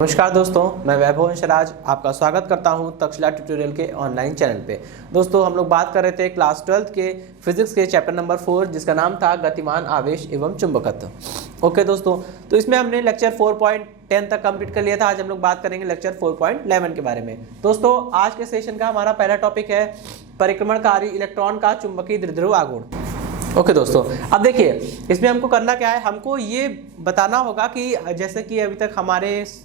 नमस्कार दोस्तों, मैं वैभव अंशराज आपका स्वागत करता हूं तक्षशिला ट्यूटोरियल के ऑनलाइन चैनल पे। दोस्तों, हम लोग बात कर रहे थे क्लास 12 के फिजिक्स के चैप्टर नंबर 4 जिसका नाम था गतिमान आवेश एवं चुंबकत्व। ओके दोस्तों, तो इसमें हमने लेक्चर 4.10 तक कंप्लीट कर लिया था। आज हम लोग बात करेंगे लेक्चर 4.11 के बारे में। दोस्तों, आज के सेशन का हमारा पहला टॉपिक है परिक्रमणकारी इलेक्ट्रॉन का चुंबकीय द्विध्रुव आघूर्ण। ओके दोस्तों, अब देखिए इसमें हमको करना क्या है, हमको ये बताना होगा कि जैसे कि अभी तक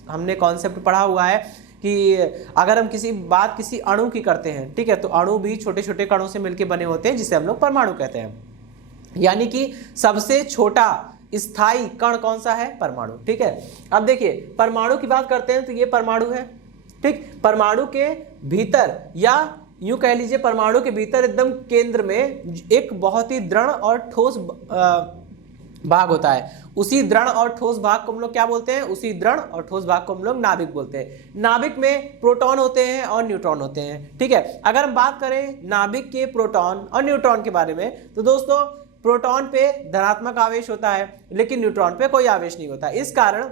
हमने कॉन्सेप्ट पढ़ा हुआ है कि अगर हम किसी अणु की करते हैं, ठीक है, तो अणु भी छोटे छोटे कणों से मिलकर बने होते हैं जिसे हम लोग परमाणु कहते हैं। यानी कि सबसे छोटा स्थायी कण कौन सा है? परमाणु। ठीक है, अब देखिए परमाणु की बात करते हैं तो ये परमाणु है। ठीक, परमाणु के भीतर या यूं कह लीजिए परमाणु के भीतर एकदम केंद्र में एक बहुत ही दृढ़ और ठोस भाग होता है। उसी दृढ़ और ठोस भाग को हम लोग क्या बोलते हैं? उसी दृढ़ और ठोस भाग को हम लोग नाभिक बोलते हैं। नाभिक में प्रोटॉन होते हैं और न्यूट्रॉन होते हैं। ठीक है, अगर हम बात करें नाभिक के प्रोटॉन और न्यूट्रॉन के बारे में तो दोस्तों प्रोटॉन पे धनात्मक आवेश होता है लेकिन न्यूट्रॉन पे कोई आवेश नहीं होता। इस कारण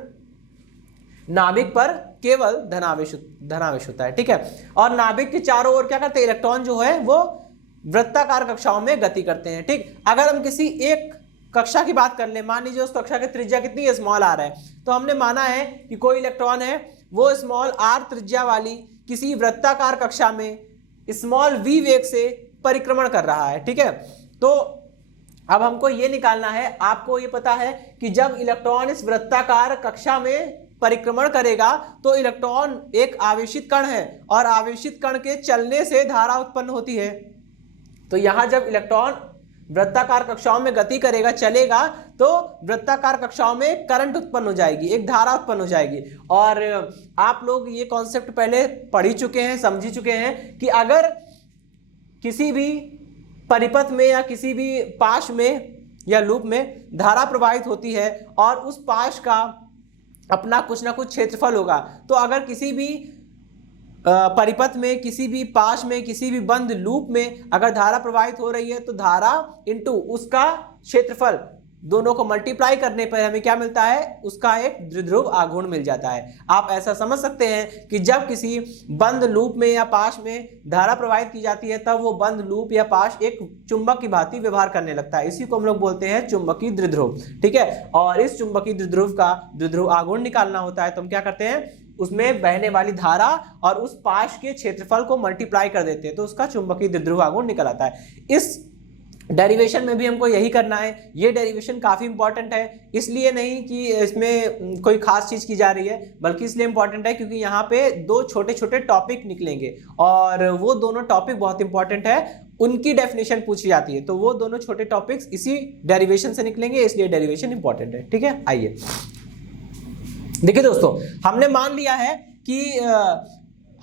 नाभिक पर केवल धनावेश होता है। ठीक है, और नाभिक के चारों ओर क्या करते हैं? इलेक्ट्रॉन जो है वो वृत्ताकार कक्षाओं में गति करते हैं। ठीक, अगर हम किसी एक कक्षा की बात कर ले, मान लीजिए उस कक्षा की त्रिज्या कितनी है? स्मॉल आर है, तो हमने माना है कि कोई इलेक्ट्रॉन है वो स्मॉल आर त्रिज्या वाली किसी वृत्ताकार कक्षा में स्मॉल वी वेग से परिक्रमण कर रहा है। ठीक है, तो अब हमको ये निकालना है, आपको ये पता है कि जब इलेक्ट्रॉन इस वृत्ताकार कक्षा में परिक्रमण करेगा तो इलेक्ट्रॉन एक आवेशित कण है और आवेशित कण के चलने से धारा उत्पन्न होती है। तो यहां जब इलेक्ट्रॉन वृत्ताकार कक्षाओं में गति करेगा, चलेगा, तो वृत्ताकार कक्षाओं में करंट उत्पन्न हो जाएगी, एक धारा उत्पन्न हो जाएगी। और आप लोग ये कॉन्सेप्ट पहले पढ़ ही चुके हैं, समझ ही चुके हैं कि अगर किसी भी परिपथ में या किसी भी पाश में या लूप में धारा प्रवाहित होती है और उस पाश का अपना कुछ ना कुछ क्षेत्रफल होगा, तो अगर किसी भी परिपथ में, किसी भी पाश में, किसी भी बंद लूप में अगर धारा प्रवाहित हो रही है तो धारा इंटू उसका क्षेत्रफल दोनों को मल्टीप्लाई करने पर हमें क्या मिलता है? उसका एक द्विध्रुव आघूर्ण मिल जाता है। आप ऐसा समझ सकते हैं कि जब किसी बंद लूप में या पाश में धारा प्रवाहित की जाती है तब वो बंद लूप या पाश एक चुंबक की भांति व्यवहार करने लगता है। इसी को हम लोग बोलते हैं चुंबकीय द्विध्रुव। ठीक है, और इस चुंबकीय द्विध्रुव का द्विध्रुव आघूर्ण निकालना होता है तो हम क्या करते हैं? उसमें बहने वाली धारा और उस पाश के क्षेत्रफल को मल्टीप्लाई कर देते हैं तो उसका चुंबकीय द्विध्रुव आघूर्ण निकल आता है। इस डेरिवेशन में भी हमको यही करना है। ये डेरिवेशन काफ़ी इंपॉर्टेंट है, इसलिए नहीं कि इसमें कोई खास चीज़ की जा रही है, बल्कि इसलिए इंपॉर्टेंट है क्योंकि यहाँ पे दो छोटे छोटे टॉपिक निकलेंगे और वो दोनों टॉपिक बहुत इंपॉर्टेंट है, उनकी डेफिनेशन पूछी जाती है। तो वो दोनों छोटे टॉपिक्स इसी डेरिवेशन से निकलेंगे, इसलिए डेरिवेशन इंपॉर्टेंट है। ठीक है, आइए देखिए दोस्तों, हमने मान लिया है कि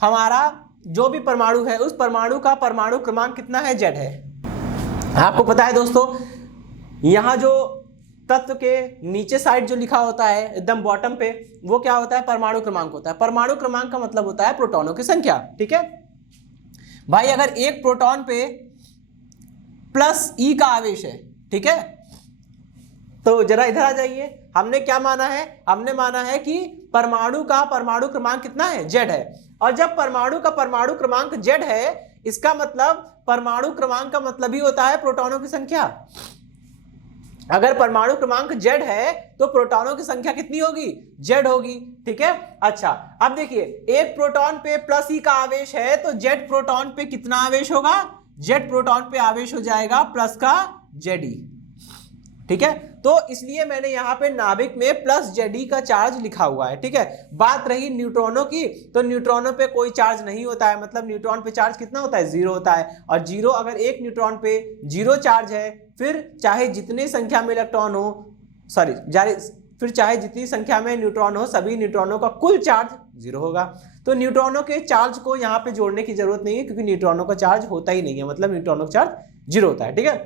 हमारा जो भी परमाणु है उस परमाणु का परमाणु क्रमांक कितना है? Z है। आपको पता है दोस्तों, यहां जो तत्व के नीचे साइड जो लिखा होता है एकदम बॉटम पे, वो क्या होता है? परमाणु क्रमांक होता है। परमाणु क्रमांक का मतलब होता है प्रोटॉनों की संख्या। ठीक है भाई, अगर एक प्रोटॉन पे प्लस ई का आवेश है, ठीक है, तो जरा इधर आ जाइए। हमने क्या माना है? हमने माना है कि परमाणु का परमाणु क्रमांक कितना है? Z है। और जब परमाणु का परमाणु क्रमांक Z है, इसका मतलब परमाणु क्रमांक का मतलब ही होता है प्रोटॉनों की संख्या। अगर परमाणु क्रमांक Z है तो प्रोटॉनों की संख्या कितनी होगी? Z होगी। ठीक है, अच्छा अब देखिए, एक प्रोटॉन पे प्लस ई का आवेश है तो Z प्रोटॉन पे कितना आवेश होगा? Z प्रोटॉन पे आवेश हो जाएगा प्लस का Ze। ठीक है, तो इसलिए मैंने यहां पे नाभिक में प्लस Ze का चार्ज लिखा हुआ है। ठीक है, बात रही न्यूट्रॉनों की, तो न्यूट्रॉनों पे कोई चार्ज नहीं होता है, मतलब न्यूट्रॉन पे चार्ज कितना होता है? 0 होता है। और 0, अगर एक न्यूट्रॉन पे 0 चार्ज है, फिर चाहे जितनी संख्या में इलेक्ट्रॉन हो, फिर चाहे जितनी संख्या में न्यूट्रॉन हो, सभी न्यूट्रॉनों का कुल चार्ज 0 होगा। तो न्यूट्रॉनों के चार्ज को यहाँ पे जोड़ने की जरूरत नहीं है क्योंकि न्यूट्रॉनों का चार्ज होता ही नहीं है, मतलब न्यूट्रॉनों का चार्ज 0 होता है। ठीक है,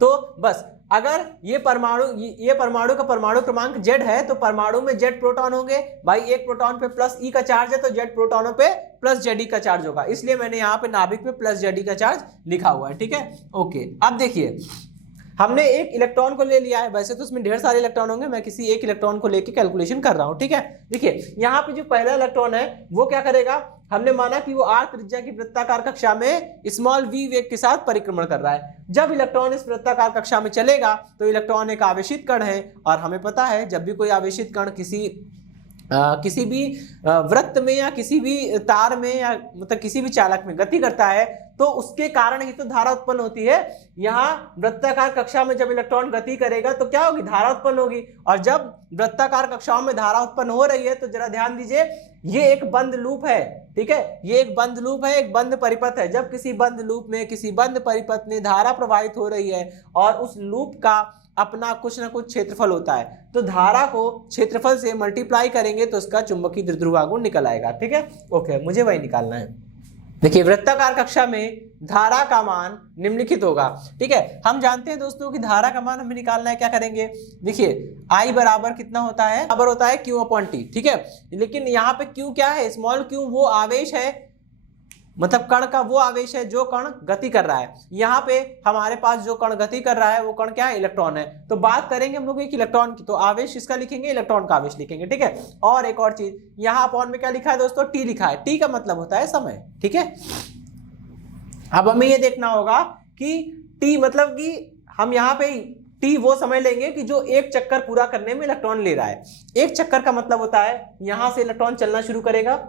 तो बस अगर ये परमाणु का परमाणु क्रमांक Z है तो परमाणु में Z प्रोटॉन होंगे। भाई एक प्रोटॉन पे प्लस E का चार्ज है तो Z प्रोटॉनों पे प्लस Ze का चार्ज होगा, इसलिए मैंने यहाँ पे नाभिक पे प्लस Ze का चार्ज लिखा हुआ है। ठीक है, ओके। अब देखिए हमने एक इलेक्ट्रॉन को ले लिया है, वैसे तो उसमें ढेर सारे इलेक्ट्रॉन होंगे, मैं किसी एक इलेक्ट्रॉन को लेके कैलकुलेशन कर रहा हूं, ठीक है। देखिए यहाँ पे जो पहला इलेक्ट्रॉन है वो क्या करेगा, हमने माना कि वो r त्रिज्या की वृत्ताकार कक्षा में स्मॉल v वेग के साथ परिक्रमण कर रहा है। जब इलेक्ट्रॉन इस वृत्ताकार कक्षा में चलेगा तो इलेक्ट्रॉन एक आवेशित कण है, और हमें पता है जब भी कोई आवेशित कण किसी भी वृत्त में या किसी भी तार में या मतलब किसी भी चालक में गति करता है तो उसके कारण ही तो धारा उत्पन्न होती है। यहाँ वृत्ताकार कक्षा में जब इलेक्ट्रॉन गति करेगा तो क्या होगी, धारा उत्पन्न होगी। और जब वृत्ताकार कक्षाओं में धारा उत्पन्न हो रही है तो जरा ध्यान दीजिए, ये एक बंद लूप है, ठीक है, ये एक बंद लूप है, एक बंद परिपथ है। जब किसी बंद लूप में, किसी बंद परिपथ में धारा प्रवाहित हो रही है और उस लूप का अपना कुछ ना कुछ क्षेत्रफल होता है, तो धारा को क्षेत्रफल से मल्टीप्लाई करेंगे तो उसका चुंबकीय द्विध्रुव आघूर्ण निकल आएगा, ठीक है। ओके, मुझे वही निकालना है। देखिए वृत्ताकार कक्षा में धारा का मान निम्नलिखित होगा, ठीक है। हम जानते हैं दोस्तों कि धारा का मान हमें निकालना है, क्या करेंगे, देखिए I बराबर कितना होता है, बराबर होता है Q/T, ठीक है। लेकिन यहाँ पे Q क्या है, स्मॉल q वो आवेश है, मतलब कण का वो आवेश है जो कण गति कर रहा है। यहाँ पे हमारे पास जो कण गति कर रहा है वो कण क्या है, इलेक्ट्रॉन है। तो बात करेंगे हम लोग एक इलेक्ट्रॉन की, तो आवेश इसका लिखेंगे, इलेक्ट्रॉन का आवेश लिखेंगे, ठीक है। और एक और चीज, यहाँ अपॉन में क्या लिखा है दोस्तों, टी लिखा है, टी का मतलब होता है समय, ठीक है। अब हमें ये देखना होगा कि टी मतलब कि हम यहाँ पे टी वो समय लेंगे कि जो एक चक्कर पूरा करने में इलेक्ट्रॉन ले रहा है। एक चक्कर का मतलब होता है यहां से इलेक्ट्रॉन चलना शुरू करेगा,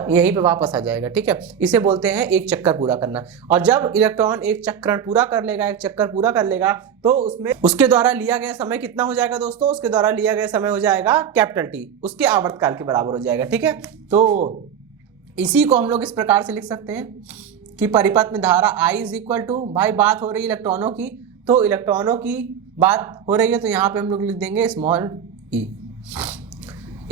यहीं पे वापस आ जाएगा, ठीक है। इसे बोलते हैं एक चक्कर पूरा करना। और जब इलेक्ट्रॉन एक चक्रण पूरा कर लेगा, एक चक्कर पूरा कर लेगा, तो उसमें उसके द्वारा लिया गया समय कितना हो जाएगा दोस्तों, उसके द्वारा लिया गया समय हो जाएगा कैपिटल टी, उसके आवर्तकाल के बराबर हो जाएगा, ठीक है। तो इसी को हम लोग इस प्रकार से लिख सकते हैं कि परिपथ में धारा I इज इक्वल टू, भाई बात हो रही है इलेक्ट्रॉनों की, तो इलेक्ट्रॉनों की बात हो रही है तो यहाँ पे हम लोग लिख देंगे स्मॉल e।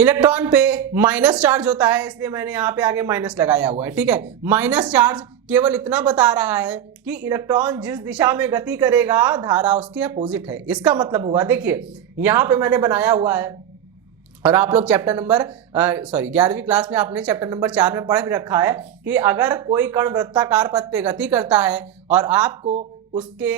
इलेक्ट्रॉन पे माइनस चार्ज होता है, इसलिए मैंने यहाँ पे आगे माइनस लगाया हुआ है, ठीक है। माइनस चार्ज केवल इतना बता रहा है कि इलेक्ट्रॉन जिस दिशा में गति करेगा धारा उसकी अपोजिट है। इसका मतलब हुआ, देखिए यहाँ पे मैंने बनाया हुआ है, और आप लोग चैप्टर नंबर 11वीं क्लास में आपने चैप्टर नंबर 4 में पढ़ भी रखा है कि अगर कोई कण वृत्ताकार पथ पे गति करता है और आपको उसके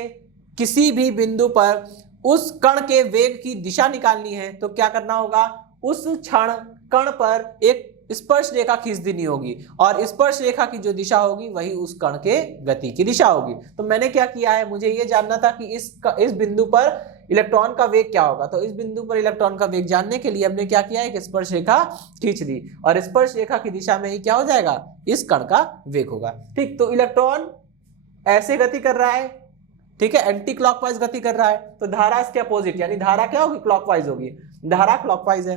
किसी भी बिंदु पर उस कण के वेग की दिशा निकालनी है तो क्या करना होगा, उस क्षण कण पर एक स्पर्श रेखा खींच देनी होगी, और स्पर्श रेखा की जो दिशा होगी वही उस कण के गति की दिशा होगी। तो मैंने क्या किया है, मुझे ये जानना था कि इस बिंदु पर इलेक्ट्रॉन का वेग क्या होगा, तो इस बिंदु पर इलेक्ट्रॉन का वेग जानने के लिए हमने क्या किया, एक स्पर्श रेखा खींच दी, और स्पर्श रेखा की दिशा में ही क्या हो जाएगा, इस कण का वेग होगा, ठीक। तो इलेक्ट्रॉन ऐसे गति कर रहा है, ठीक है, एंटी क्लॉकवाइज गति कर रहा है, तो धारा इसके अपोजिट, यानी धारा क्या होगी, क्लॉकवाइज होगी, धारा क्लॉकवाइज है।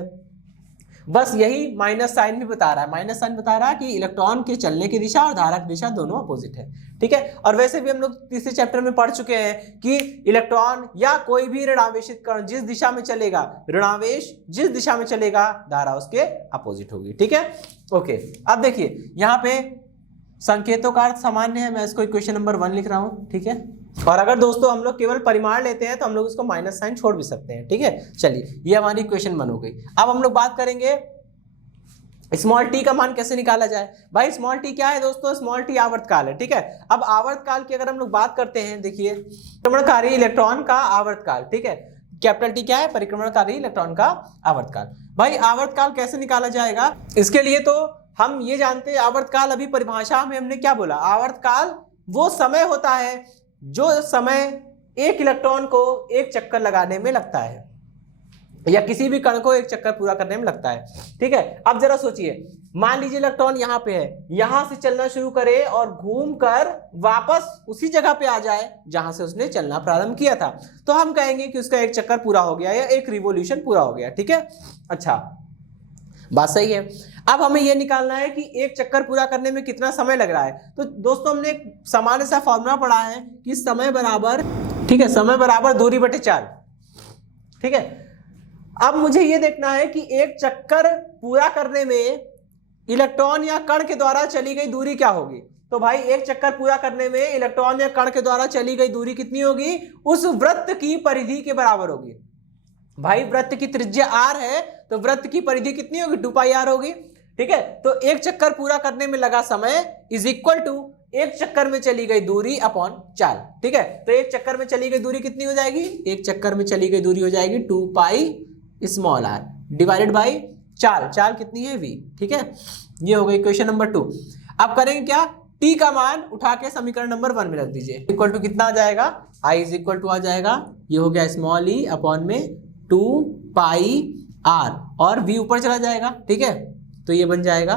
बस यही माइनस साइन भी बता रहा है, माइनस साइन बता रहा है कि इलेक्ट्रॉन के चलने की दिशा और धारा की दिशा दोनों अपोजिट है, ठीक है। और वैसे भी हम लोग तीसरे चैप्टर में पढ़ चुके हैं कि इलेक्ट्रॉन या कोई भी ऋणावेशित कण जिस दिशा में चलेगा, ऋणावेश जिस दिशा में चलेगा धारा उसके अपोजिट होगी, ठीक है। ओके, अब देखिए यहाँ पे संकेतों का अर्थ सामान्य है, मैं इसको इक्वेशन नंबर 1 लिख रहा हूँ, ठीक है। और अगर दोस्तों हम लोग केवल परिमाण लेते हैं तो हम लोग इसको माइनस साइन छोड़ भी सकते हैं, ठीक है। चलिए ये हमारी इक्वेशन 1 हो गई। अब हम लोग बात करेंगे स्मॉल टी का मान कैसे निकाला जाए। भाई स्मॉल टी क्या है दोस्तों, स्मॉल टी आवर्तकाल है, ठीक है। अब आवर्तकाल की अगर हम लोग बात करते हैं, देखिए परिक्रमणकारी इलेक्ट्रॉन का आवर्तकाल, ठीक है। कैपिटल टी क्या है, परिक्रमणकारी इलेक्ट्रॉन का आवर्तकाल। भाई आवर्तकाल कैसे निकाला जाएगा, इसके लिए तो हम ये जानते हैं, आवर्तकाल अभी परिभाषा में हमने क्या बोला, आवर्तकाल वो समय होता है जो समय एक इलेक्ट्रॉन को एक चक्कर लगाने में लगता है, या किसी भी कण को एक चक्कर पूरा करने में लगता है, ठीक है। अब जरा सोचिए, मान लीजिए इलेक्ट्रॉन यहाँ पे है, यहां से चलना शुरू करे और घूमकर वापस उसी जगह पे आ जाए जहां से उसने चलना प्रारंभ किया था, तो हम कहेंगे कि उसका एक चक्कर पूरा हो गया या एक रिवॉल्यूशन पूरा हो गया, ठीक है। अच्छा, बात सही है। अब हमें यह निकालना है कि एक चक्कर पूरा करने में कितना समय लग रहा है। तो दोस्तों हमने एक सामान्य सा फॉर्मूला पढ़ा है कि समय बराबर, ठीक है, समय बराबर दूरी बटे 4, ठीक है। अब मुझे यह देखना है कि एक चक्कर पूरा करने में इलेक्ट्रॉन या कण के द्वारा चली गई दूरी क्या होगी। तो भाई एक चक्कर पूरा करने में इलेक्ट्रॉन या कण के द्वारा चली गई दूरी कितनी होगी, उस वृत्त की परिधि के बराबर होगी। भाई वृत्त की त्रिज्या r है तो वृत्त की परिधि कितनी होगी, 2 पाई r होगी, ठीक है। तो एक चक्कर पूरा करने में लगा समय इज इक्वल टू एक चक्कर में चली गई दूरी अपॉन चाल। ठीक है, तो एक चक्कर में चली गई दूरी कितनी हो जाएगी, एक चक्कर में चली गई दूरी हो जाएगी 2 pi small r divided by चाल। चाल कितनी है v। ठीक है, ये हो गई क्वेश्चन नंबर 2। अब करेंगे क्या, t का मान उठा के समीकरण नंबर 1 में रख दीजिए। इक्वल टू कितना आ जाएगा, i इज इक्वल टू आ जाएगा, ये हो गया स्मॉल e अपॉन में 2 पाई r और v ऊपर चला जाएगा। ठीक है, तो ये बन जाएगा,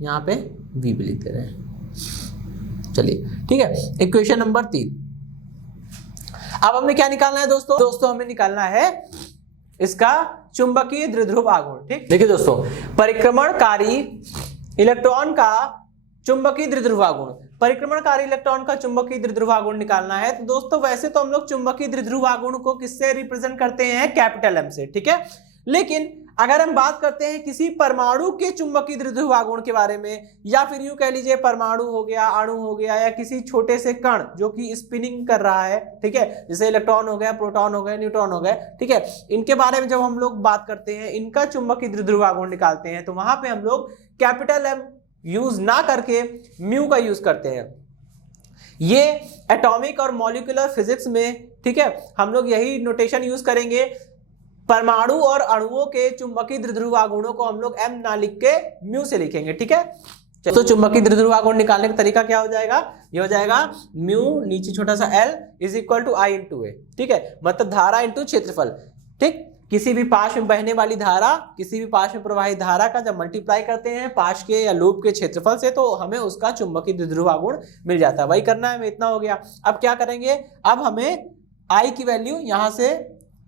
यहाँ पे v भी लिख दे रहे हैं। चलिए ठीक है, इक्वेशन नंबर 3। अब हमें क्या निकालना है दोस्तों हमें निकालना है इसका चुंबकीय द्विध्रुव आघूर्ण। ठीक, देखिए दोस्तों, परिक्रमणकारी इलेक्ट्रॉन का चुंबकीय द्विध्रुव आघूर्ण, परिक्रमणकारी इलेक्ट्रॉन का चुंबकीय द्विध्रुव आघूर्ण निकालना है। तो दोस्तों वैसे तो हम लोग चुंबकीय द्विध्रुव आघूर्ण को किससे रिप्रेजेंट करते हैं, कैपिटल M से। ठीक है, लेकिन अगर हम बात करते हैं किसी परमाणु के चुंबकीय द्विध्रुव आघूर्ण के बारे में, या फिर यूं कह लीजिए परमाणु हो गया, अणु हो गया, या किसी छोटे से कण जो कि स्पिनिंग कर रहा है, ठीक है, जैसे इलेक्ट्रॉन हो गया, प्रोटॉन हो गया, न्यूट्रॉन हो गया, ठीक है, इनके बारे में जब हम लोग बात करते हैं, इनका चुंबकीय द्विध्रुव आघूर्ण निकालते हैं, तो वहां पे हम लोग कैपिटल M यूज ना करके म्यू का यूज करते हैं। ये एटॉमिक और मॉलिक्यूलर फिजिक्स में, ठीक है, हम लोग यही नोटेशन यूज करेंगे। परमाणु और अणुओं के चुंबकीय द्विध्रुव आघूर्णों को हम लोग m ना लिख के म्यू से लिखेंगे। ठीक है, तो चुंबकीय द्विध्रुव आघूर्ण निकालने का तरीका क्या हो जाएगा, ये हो जाएगा म्यू नीचे छोटा सा l is equal to i into A. ठीक है, मतलब धारा इंटू क्षेत्रफल। ठीक, किसी भी पाश में बहने वाली धारा, किसी भी पाश में प्रवाहित धारा का जब मल्टीप्लाई करते हैं पाश के या लूप के क्षेत्रफल से, तो हमें उसका चुंबकीय द्विध्रुव आघूर्ण मिल जाता है। वही करना है, हमें इतना हो गया। अब क्या करेंगे, अब हमें आई की वैल्यू यहां से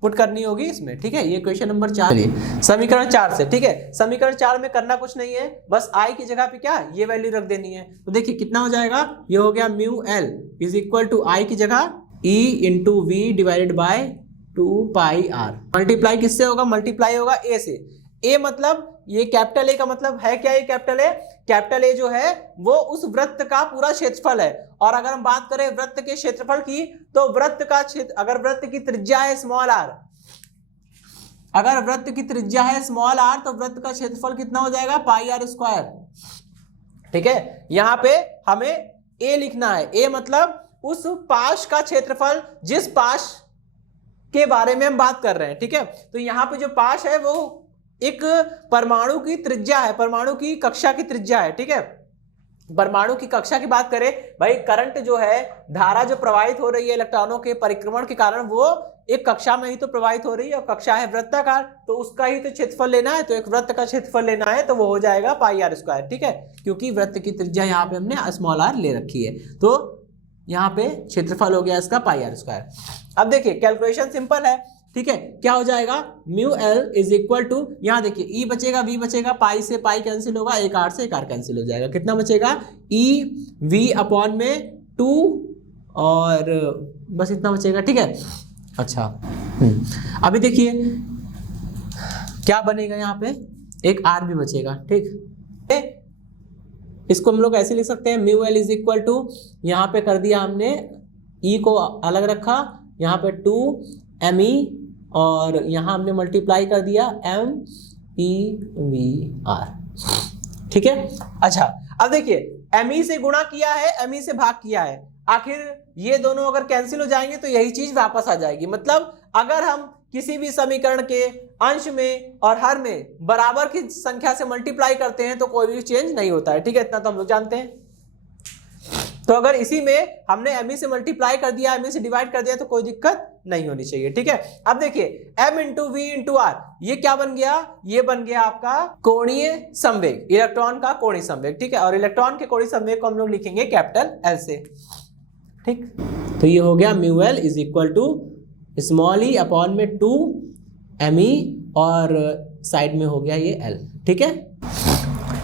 पुट करनी होगी इसमें। ठीक है, ये क्वेश्चन नंबर 4 समीकरण 4 से। ठीक है, समीकरण 4 में करना कुछ नहीं है, बस आई की जगह पे क्या ये वैल्यू रख देनी है। तो देखिए कितना हो जाएगा, ये हो गया mu L is equal to i की जगह e into v divided by 2 pi r. Multiply किससे होगा, मल्टीप्लाई होगा ए से। ए मतलब ये कैपिटल ए का मतलब है क्या, ये कैपिटल ए, कैपिटल ए जो है वो उस वृत्त का पूरा क्षेत्रफल है। और अगर हम बात करें वृत्त के क्षेत्रफल की, तो वृत्त का क्षेत्र, अगर वृत्त की त्रिज्या है स्मॉल आर, अगर वृत्त की त्रिज्या है स्मॉल आर, तो वृत्त का क्षेत्रफल कितना हो जाएगा, पाई आर स्क्वायर। ठीक है, यहां पे हमें ए लिखना है। ए मतलब उस पाश का क्षेत्रफल जिस पाश के बारे में हम बात कर रहे हैं। ठीक है, तो यहाँ पे जो पाश है वो एक परमाणु की त्रिज्या है, परमाणु की कक्षा की त्रिज्या है। ठीक है, परमाणु की कक्षा की बात करें भाई, करंट जो है, धारा जो प्रवाहित हो रही है इलेक्ट्रॉनों के परिक्रमण के कारण, वो एक कक्षा में ही तो प्रवाहित हो रही है, और कक्षा है वृत्ताकार, तो उसका ही तो क्षेत्रफल लेना है। तो एक वृत्त का क्षेत्रफल लेना है, तो वो हो जाएगा पाई आर स्क्वायर। ठीक है, क्योंकि वृत्त की त्रिज्या यहाँ पे हमने स्मॉल आर ले रखी है, तो यहाँ पे क्षेत्रफल हो गया इसका पाई आर स्क्वायर। अब देखिए कैलकुलेशन सिंपल है। ठीक है, क्या हो जाएगा, mu L is equal to, यहाँ देखिए ई बचेगा, वी बचेगा, पाई से पाई कैंसिल होगा, एक आर से एक आर कैंसिल हो जाएगा। कितना बचेगा, ई वी अपॉन में 2 और बस इतना बचेगा। ठीक है, अच्छा अभी देखिए क्या बनेगा, यहाँ पे एक आर भी बचेगा। ठीक, इसको हम लोग ऐसे लिख सकते हैं, mu L is equal to, यहाँ पे कर दिया हमने ई को अलग रखा, यहाँ पे 2 एम ई, और यहाँ हमने मल्टीप्लाई कर दिया एम ई वी आर। ठीक है, अच्छा अब देखिए एम ई से गुणा किया है, एम ई से भाग किया है, आखिर ये दोनों अगर कैंसिल हो जाएंगे तो यही चीज वापस आ जाएगी। मतलब अगर हम किसी भी समीकरण के अंश में और हर में बराबर की संख्या से मल्टीप्लाई करते हैं तो कोई भी चेंज नहीं होता है। ठीक है, इतना तो हम लोग जानते हैं। तो अगर इसी में हमने एम से मल्टीप्लाई कर दिया, एम से डिवाइड कर दिया, तो कोई दिक्कत नहीं होनी चाहिए। ठीक है, अब देखिए m into V into R, ये क्या बन गया, ये बन गया आपका कोणीय संवेग, इलेक्ट्रॉन का कोणीय संवेग। ठीक है, और इलेक्ट्रॉन के कोणीय संवेग को हम लोग लिखेंगे कैपिटल एल से। ठीक, तो ये हो गया mu L is equal to small E upon में 2 एम ई, और साइड में हो गया ये एल। ठीक है,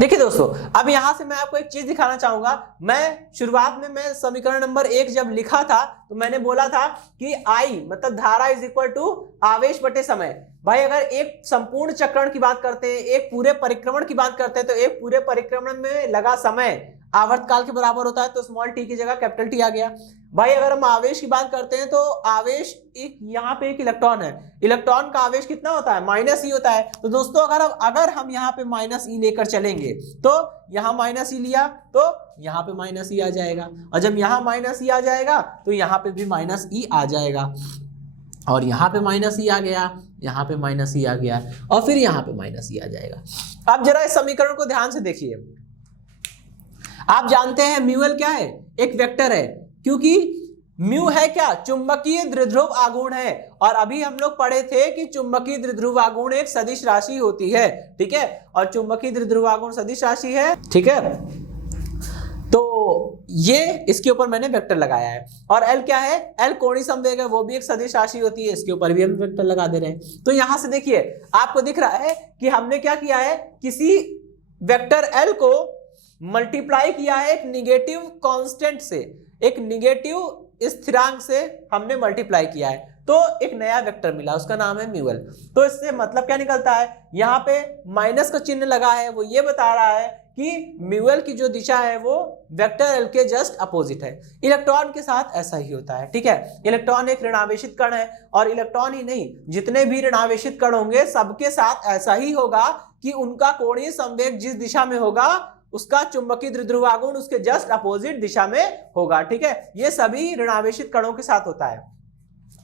देखिए दोस्तों, अब यहां से मैं आपको एक चीज दिखाना चाहूंगा। मैं शुरुआत में मैं समीकरण नंबर 1 जब लिखा था तो मैंने बोला था कि आई मतलब धारा इज इक्वल टू आवेश बटे समय। भाई अगर एक संपूर्ण चक्रण की बात करते हैं, एक पूरे परिक्रमण की बात करते हैं, तो एक पूरे परिक्रमण में लगा समय आवर्तकाल के बराबर होता है, तो स्मॉल टी की जगह कैपिटल टी आ गया। भाई अगर हम आवेश की बात करते हैं तो आवेश एक यहाँ पे एक इलेक्ट्रॉन है, इलेक्ट्रॉन का आवेश कितना होता है, -e होता है। तो दोस्तों अगर हम यहाँ पे -e लेकर चलेंगे तो यहाँ -e लिया तो यहाँ पे -e आ जाएगा, और जब यहाँ -e आ जाएगा तो यहाँ पे भी -e आ जाएगा, और यहाँ पे -e आ गया, यहाँ पे -e आ गया, और फिर यहाँ पे -e आ जाएगा। अब जरा इस समीकरण को ध्यान से देखिए। आप जानते हैं म्यूएल क्या है, एक वेक्टर है, क्योंकि म्यू है क्या, चुंबकीय द्विध्रुव आघूर्ण है। और अभी हम लोग पढ़े थे कि चुंबकीय द्विध्रुव आघूर्ण एक सदिश राशि होती है, ठीक है, और चुंबकीय द्विध्रुव आघूर्ण सदिश राशि है, ठीक है। तो ये इसके ऊपर मैंने वेक्टर लगाया है। और एल क्या है, एल कोणीय संवेग है, वो भी एक सदिश राशि होती है, इसके ऊपर भी हम वेक्टर लगा दे रहे हैं। तो यहां से देखिए आपको दिख रहा है कि हमने क्या किया है, किसी वेक्टर एल को मल्टीप्लाई किया है एक निगेटिव कांस्टेंट से, एक निगेटिव स्थिरांक से हमने मल्टीप्लाई किया है, तो एक नया वेक्टर मिला, उसका नाम है म्यूएल। तो इससे मतलब क्या निकलता है, यहाँ पे माइनस का चिन्ह लगा है, वो ये बता रहा है कि म्यूएल की जो दिशा है वो वेक्टर एल के जस्ट अपोजिट है। इलेक्ट्रॉन के साथ ऐसा ही होता है, ठीक है। इलेक्ट्रॉन एक ऋणावेशित कण है, और इलेक्ट्रॉन ही नहीं, जितने भी ऋणावेशित कण होंगे सबके साथ ऐसा ही होगा कि उनका कोणीय संवेग जिस दिशा में होगा उसका चुंबकीय द्विध्रुव आघूर्ण उसके जस्ट अपोजिट दिशा में होगा, ठीक है। ये सभी ऋणावेशित कणों के साथ होता है।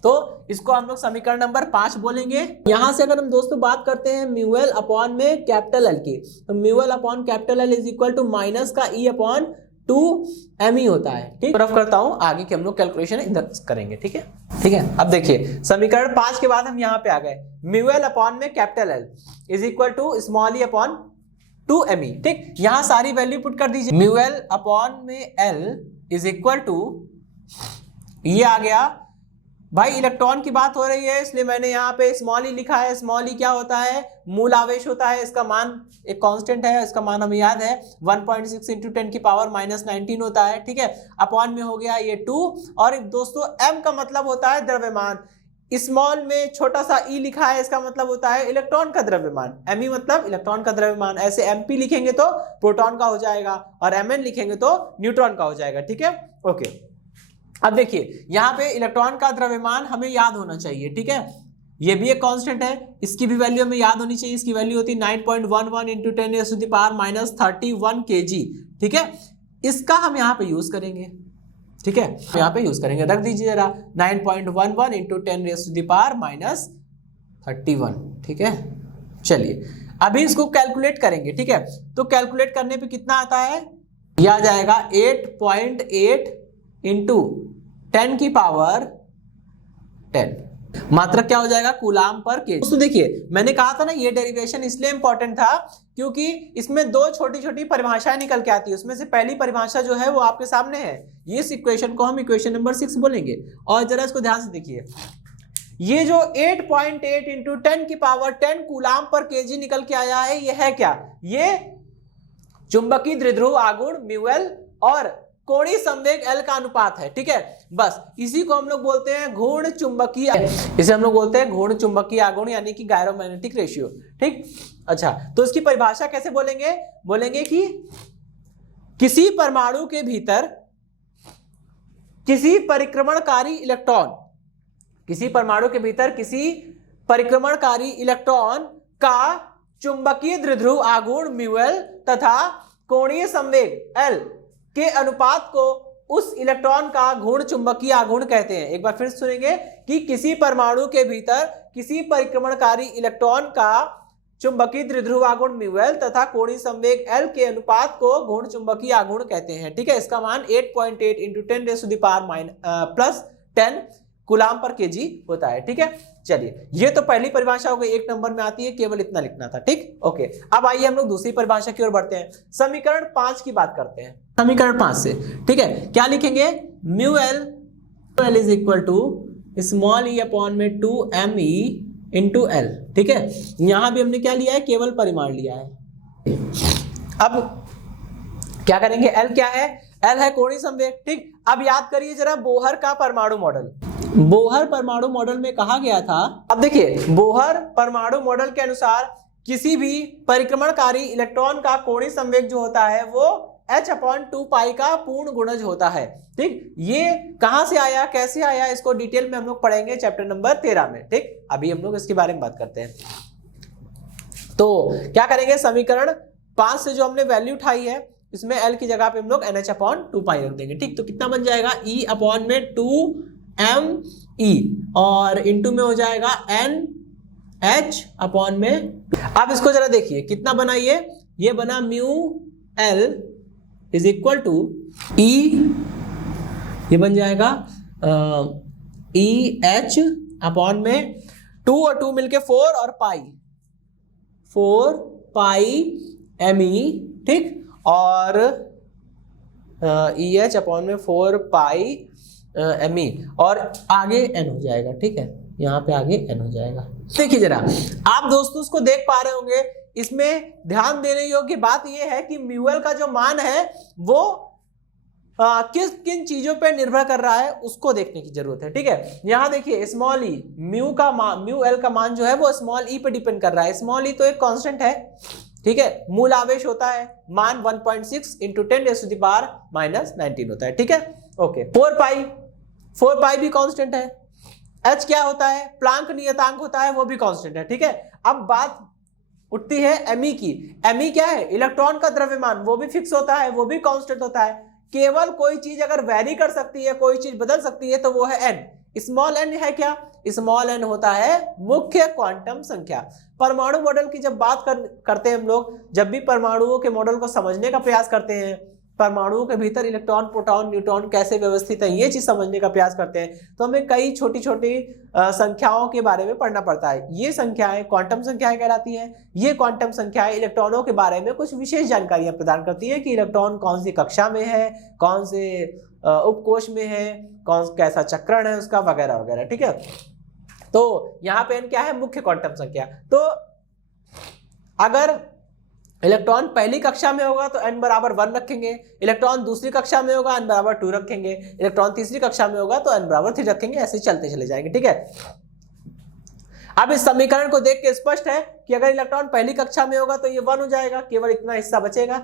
तो इसको हम लोग समीकरण नंबर 5 बोलेंगे। यहां से अगर हम दोस्तों बात करते हैं म्यूएल अपॉन में कैपिटल एल की, तो mu l upon capital L is equal to minus का ई अपॉन 2m होता है, ठीक। रफ करता हूं, आगे के हम लोग कैलकुलेशन इधर करेंगे, ठीक है, ठीक है। अब देखिए समीकरण 5 के बाद हम यहाँ पे आ गए, म्यूएल अपॉन में capital L is equal to small E upon 2me, ठीक। यहां सारी वैल्यू पुट कर दीजिए, म्यूएल अपॉन में l इज इक्वल टू, ये आ गया। भाई इलेक्ट्रॉन की बात हो रही है इसलिए मैंने यहाँ पे स्मॉल ई लिखा है। स्मॉल ई क्या होता है, मूल आवेश होता है, इसका मान एक कांस्टेंट है, इसका मान हमें याद है 1.6 × 10⁻⁻19 होता है, ठीक है। अपॉन में हो गया ये 2, और दोस्तों m का मतलब होता है द्रव्यमान। स्मॉल में छोटा सा ई लिखा है, इसका मतलब होता है इलेक्ट्रॉन का द्रव्यमान, me मतलब इलेक्ट्रॉन का द्रव्यमान। ऐसे mp लिखेंगे तो प्रोटॉन का हो जाएगा, और mn लिखेंगे तो न्यूट्रॉन का हो जाएगा, ठीक है, ओके। अब देखिए यहाँ पे इलेक्ट्रॉन का द्रव्यमान हमें याद होना चाहिए, ठीक है। ये भी एक कांस्टेंट है, इसकी भी वैल्यू हमें याद होनी चाहिए। इसकी वैल्यू होती है 9.11 × 10⁻⁻31 kg, ठीक है। इसका हम यहाँ पे यूज करेंगे, ठीक है, यहाँ पे यूज करेंगे। रख दीजिए जरा 9.11 × 10⁻31, ठीक है। चलिए अभी इसको कैलकुलेट करेंगे, ठीक है। तो कैलकुलेट करने पे कितना आता है, यह आ जाएगा 8.8 × 10⁻10। मात्रक क्या हो जाएगा, कूलाम पर केजी। दोस्तों देखिए मैंने कहा था ना ये डेरिवेशन इसलिए इंपॉर्टेंट था क्योंकि इसमें दो छोटी छोटी परिभाषाएं निकल के आती है। उसमें से पहली परिभाषा जो है वो आपके सामने है, ये इस इक्वेशन को हम इक्वेशन नंबर 6 बोलेंगे। और जरा इसको ध्यान से देखिए, ये जो 8.8 × 10⁻10 कूलाम पर केजी निकल के आया है, ये है क्या, ये चुंबकीय द्विध्रुव आघूर्ण म्यूएल और कोणीय संवेग L का अनुपात है, ठीक है। बस इसी को हम लोग बोलते हैं घूर्ण चुंबकीय, इसे हम लोग बोलते हैं घूर्ण चुंबकीय आघूर्ण यानी कि गायरोमैग्नेटिक रेशियो, ठीक। अच्छा तो इसकी परिभाषा कैसे बोलेंगे, बोलेंगे कि किसी परमाणु के भीतर किसी परिक्रमणकारी इलेक्ट्रॉन, किसी परमाणु के भीतर किसी परिक्रमणकारी इलेक्ट्रॉन का चुंबकीय द्विध्रुव आघूर्ण म्यूएल तथा कोणीय संवेग L के अनुपात को उस इलेक्ट्रॉन का घूर्ण चुंबकीय आघूर्ण कहते हैं। एक बार फिर सुनेंगे कि किसी परमाणु के भीतर किसी परिक्रमणकारी इलेक्ट्रॉन का चुंबकीय द्विध्रुव आघूर्ण म्यूएल तथा कोणीय संवेग L के अनुपात को घूर्ण चुंबकीय आघूर्ण कहते हैं, ठीक है। इसका मान 8.8 × 10⁻10 कूलाम पर केजी होता है, ठीक है। चलिए ये तो पहली परिभाषा हो गई, 1 नंबर में आती है, केवल इतना लिखना था, ठीक, ओके। अब आइए हम लोग दूसरी परिभाषा की ओर बढ़ते हैं, समीकरण 5 की बात करते हैं। समीकरण 5 से, ठीक है, क्या लिखेंगे, mu l is equal to small E upon में 2me × L, ठीक है। यहां भी हमने क्या लिया है, केवल परिमाण लिया है। अब क्या करेंगे, L क्या है, L है कोणीय संवेग, ठीक। अब याद करिए जरा बोहर का परमाणु मॉडल, बोहर परमाणु मॉडल में कहा गया था, अब देखिए बोहर परमाणु मॉडल के अनुसार किसी भी परिक्रमणकारी इलेक्ट्रॉन का कोणीय संवेग जो होता है वो H/2 का पूर्ण गुणज होता है। ठीक, ये कहां से आया, कैसे आया, इसको डिटेल में हम लोग पढ़ेंगे चैप्टर नंबर 13 में। ठीक, अभी हम लोग इसके बारे में बात करते हैं। तो क्या करेंगे, समीकरण 5 से जो हमने वैल्यू उठाई है इसमें L की जगह पे हम लोग NH/2 रख देंगे। ठीक, तो कितना बन जाएगा, E/2mE और इंटू में हो जाएगा NH/2। अब इसको जरा देखिए कितना बना, ये बना μL is equal to E, ये बन जाएगा EH/2 और 2 मिलके 4 और पाई, 4πme। ठीक, और EH/4πme और आगे n हो जाएगा। ठीक है, यहाँ पे आगे n हो जाएगा। देखिए जरा, आप दोस्तों उसको देख पा रहे होंगे, इसमें ध्यान देने योग्य बात यह है कि म्यूएल का जो मान है वो किन चीजों पे निर्भर कर रहा है उसको देखने की जरूरत है। ठीक है, यहाँ देखिए स्मॉल ई, म्यू एल का मान जो है वो स्मॉल ई पे डिपेंड कर रहा है। स्मॉल ई तो एक कांस्टेंट है। ठीक है, मूल आवेश होता है, मान 1.6 इंटू 10⁻⁻19 होता है। ठीक है, ओके। 4 पाई भी कांस्टेंट है। एच क्या होता है, प्लांक नियतांक होता है, वो भी कांस्टेंट है। ठीक है, अब बात उठती है एमई की। एमई क्या है, इलेक्ट्रॉन का द्रव्यमान, वो भी फिक्स होता है, वो भी कांस्टेंट होता है। केवल कोई चीज अगर वेरी कर सकती है, कोई चीज बदल सकती है, तो वो है एन। स्मॉल एन है क्या, स्मॉल एन होता है मुख्य क्वांटम संख्या। परमाणु मॉडल की जब बात करते हैं हम लोग, जब भी परमाणुओं के मॉडल को समझने का प्रयास करते हैं, परमाणुओं के भीतर इलेक्ट्रॉन, प्रोटॉन, न्यूट्रॉन कैसे व्यवस्थित है, ये चीज समझने का प्रयास करते हैं, तो हमें कई छोटी छोटी संख्याओं के बारे में पढ़ना पड़ता है। ये संख्याएं क्वांटम संख्याएं कहलाती हैं। ये क्वांटम संख्याएं इलेक्ट्रॉनों के बारे में कुछ विशेष जानकारियां प्रदान करती है कि इलेक्ट्रॉन कौन सी कक्षा में है, कौन से उपकोष में है, कैसा चक्रण है उसका, वगैरह वगैरह। ठीक है, तो यहाँ पे n क्या है, मुख्य क्वांटम संख्या। तो अगर इलेक्ट्रॉन पहली कक्षा में होगा तो n बराबर 1 रखेंगे, इलेक्ट्रॉन दूसरी कक्षा में होगा n बराबर 2 रखेंगे, इलेक्ट्रॉन तीसरी कक्षा में होगा तो n बराबर 3 रखेंगे, ऐसे चलते चले जाएंगे। ठीक है, अब इस समीकरण को देख के स्पष्ट है कि अगर इलेक्ट्रॉन पहली कक्षा में होगा तो ये 1 हो जाएगा, केवल इतना हिस्सा बचेगा।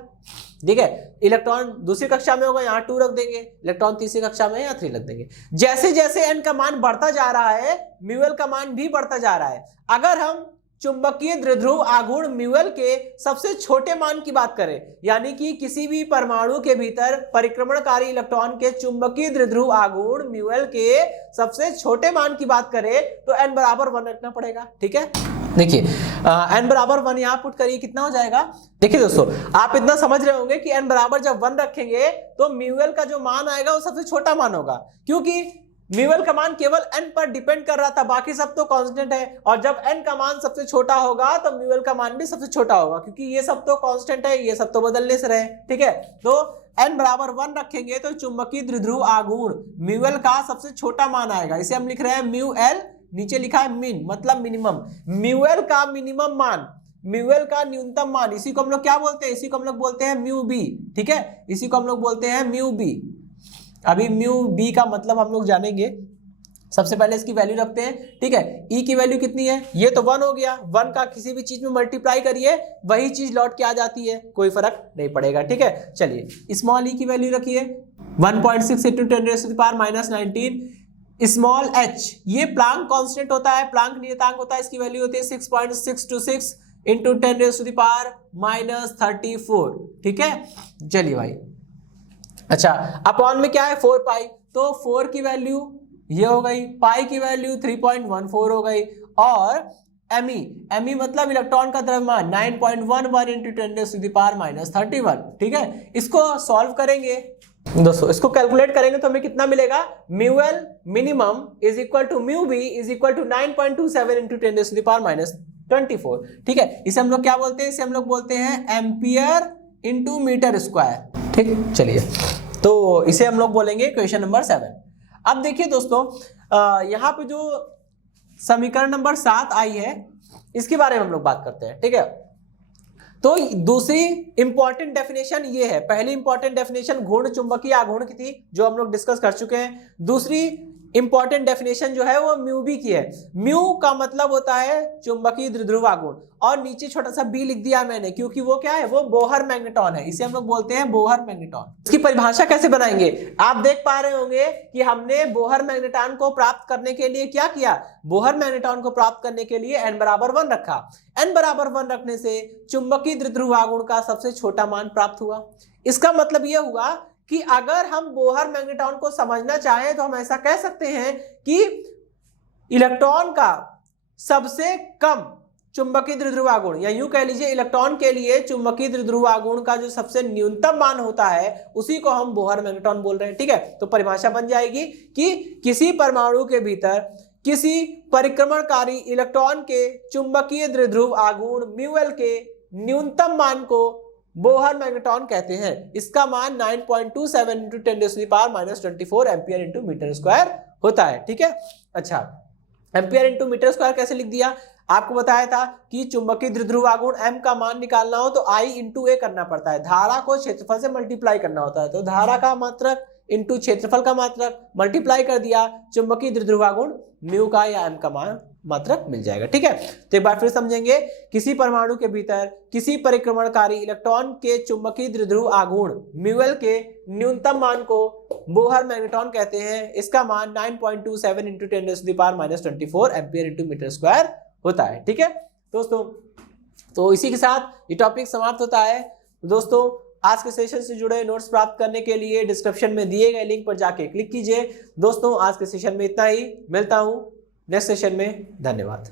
ठीक है, इलेक्ट्रॉन दूसरी कक्षा में होगा, यहाँ 2 रख देंगे, इलेक्ट्रॉन तीसरी कक्षा में यहाँ 3 रख देंगे। जैसे जैसे n का मान बढ़ता जा रहा है, म्यूएल का मान भी बढ़ता जा रहा है। अगर हम चुंबकीय द्विध्रुव आघूर्ण म्यूएल के सबसे छोटे मान की बात करें, यानी कि किसी भी परमाणु के भीतर परिक्रमणकारी इलेक्ट्रॉन के चुंबकीय द्विध्रुव आघूर्ण म्यूएल के सबसे छोटे मान की बात करें तो n बराबर 1 रखना पड़ेगा। ठीक है, देखिए n बराबर 1 यहाँ पुट करिए, कितना हो जाएगा। देखिए दोस्तों, आप इतना समझ रहे होंगे कि n बराबर जब 1 रखेंगे तो म्यूएल का जो मान आएगा वो सबसे छोटा मान होगा, क्योंकि म्यूएल का मान केवल n पर डिपेंड कर रहा था, बाकी सब तो कांस्टेंट है। और जब n का मान सबसे छोटा होगा तो म्यूएल का मान भी सबसे छोटा होगा, क्योंकि ये सब तो कांस्टेंट है, ये सब तो बदलने से रहे। ठीक है, तो n बराबर 1 रखेंगे तो चुंबकीय द्विध्रुव आघूर्ण म्यूएल का सबसे छोटा मान आएगा। इसे हम लिख रहे हैं म्यू एल, नीचे लिखा है मिन, मतलब मिनिमम। म्यूएल का मिनिमम मान, म्यूएल का न्यूनतम मान, इसी को हम लोग क्या बोलते हैं, इसी को हम लोग बोलते हैं म्यू बी। ठीक है, इसी को हम लोग बोलते हैं म्यू बी। अभी म्यू बी का मतलब हम लोग जानेंगे। सबसे पहले इसकी वैल्यू रखते हैं। ठीक है, ई की वैल्यू कितनी है, ये तो 1 हो गया। 1 का किसी भी चीज में मल्टीप्लाई करिए, वही चीज लौट के आ जाती है, कोई फर्क नहीं पड़ेगा। ठीक है, चलिए स्मॉल ई की वैल्यू रखिए 1.6 इंटू 10⁻⁻19। स्मॉल एच, ये प्लांक कांस्टेंट होता है, प्लांक नियतांक होता है, इसकी वैल्यू होती है 6.626 इंटू 10⁻34। ठीक है, चलिए भाई। अच्छा, अपॉन में क्या है 4 पाई, तो 4 की वैल्यू ये हो गई, पाई की वैल्यू 3.14 हो गई, और एमई मतलब इलेक्ट्रॉन का द्रव्यमान 9.11 इंटू 10⁻31। ठीक है, इसको सॉल्व करेंगे दोस्तों, इसको कैलकुलेट करेंगे तो हमें कितना मिलेगा, mu l minimum is equal to mu B is equal to 9.27 into 10⁻24। ठीक है, इसे हम लोग क्या बोलते हैं, इसे हम लोग बोलते हैं एम्पियर इंटू मीटर स्क्वायर। ठीक, चलिए तो इसे हम लोग बोलेंगे क्वेश्चन नंबर 7। अब देखिए दोस्तों, यहाँ पे जो समीकरण नंबर 7 आई है इसके बारे में हम लोग बात करते हैं। ठीक है, तो दूसरी इंपॉर्टेंट डेफिनेशन ये है। पहली इंपॉर्टेंट डेफिनेशन घूर्ण चुंबकीय आघूर्ण की थी, जो हम लोग डिस्कस कर चुके हैं। दूसरी इंपॉर्टेंट डेफिनेशन जो है वो म्यू बी की है। म्यू का मतलब होता है चुंबकीय द्विध्रुव आघूर्ण, और नीचे छोटा सा बी लिख दिया मैंने क्योंकि वो क्या है, वो बोहर मैग्नेटॉन है, इसे हम लोग बोलते हैं बोहर मैग्नेटॉन। इसकी परिभाषा कैसे बनाएंगे, आप देख पा रहे होंगे कि हमने बोहर मैग्नेटॉन को प्राप्त करने के लिए क्या किया, बोहर मैग्नेटॉन को प्राप्त करने के लिए n बराबर 1 रखा। n बराबर 1 रखने से चुंबकीय द्विध्रुव आघूर्ण का सबसे छोटा मान प्राप्त हुआ। इसका मतलब यह हुआ कि अगर हम बोहर मैग्नेटॉन को समझना चाहें तो हम ऐसा कह सकते हैं कि इलेक्ट्रॉन का सबसे कम चुंबकीय द्विध्रुव आघूर्ण, या यूं कह लीजिए इलेक्ट्रॉन के लिए चुंबकीय द्विध्रुव आघूर्ण का जो सबसे न्यूनतम मान होता है उसी को हम बोहर मैग्नेटॉन बोल रहे हैं। ठीक है, तो परिभाषा बन जाएगी कि किसी परमाणु के भीतर किसी परिक्रमणकारी इलेक्ट्रॉन के चुंबकीय द्विध्रुव आघूर्ण म्यूएल के न्यूनतम मान को बोहर मैग्नेटॉन कहते हैं। इसका मान 9.27 × 10⁻⁻24 एम्पियर इंटू मीटर स्क्वायर होता है। ठीक है, अच्छा एम्पियर इंटू मीटर स्क्वायर कैसे लिख दिया, आपको बताया था कि चुंबकीय द्विध्रुव आघूर्ण m का मान निकालना हो तो I इंटू a करना पड़ता है, धारा को क्षेत्रफल से मल्टीप्लाई करना होता है, तो धारा का मात्रक इंटू क्षेत्रफल का मात्रक मल्टीप्लाई कर दिया, चुंबकीय द्विध्रुव आघूर्ण म्यू का या m का मान मात्रक मिल जाएगा। ठीक है, तो एक बार फिर समझेंगे, किसी परमाणु के भीतर किसी परिक्रमणकारी इलेक्ट्रॉन के चुंबकीय द्विध्रुव आघूर्ण म्यूएल के न्यूनतम मान को बोहर मैग्नेटॉन कहते हैं। इसका मान 9.27 × 10⁻⁻24 एम्पियर इंटू मीटर स्क्वायर होता है। ठीक है दोस्तों, तो इसी के साथ ये टॉपिक समाप्त होता है। दोस्तों आज के सेशन से जुड़े नोट्स प्राप्त करने के लिए डिस्क्रिप्शन में दिए गए लिंक पर जाके क्लिक कीजिए। दोस्तों आज के सेशन में इतना ही, मिलता हूं नेक्स्ट सेशन में, धन्यवाद।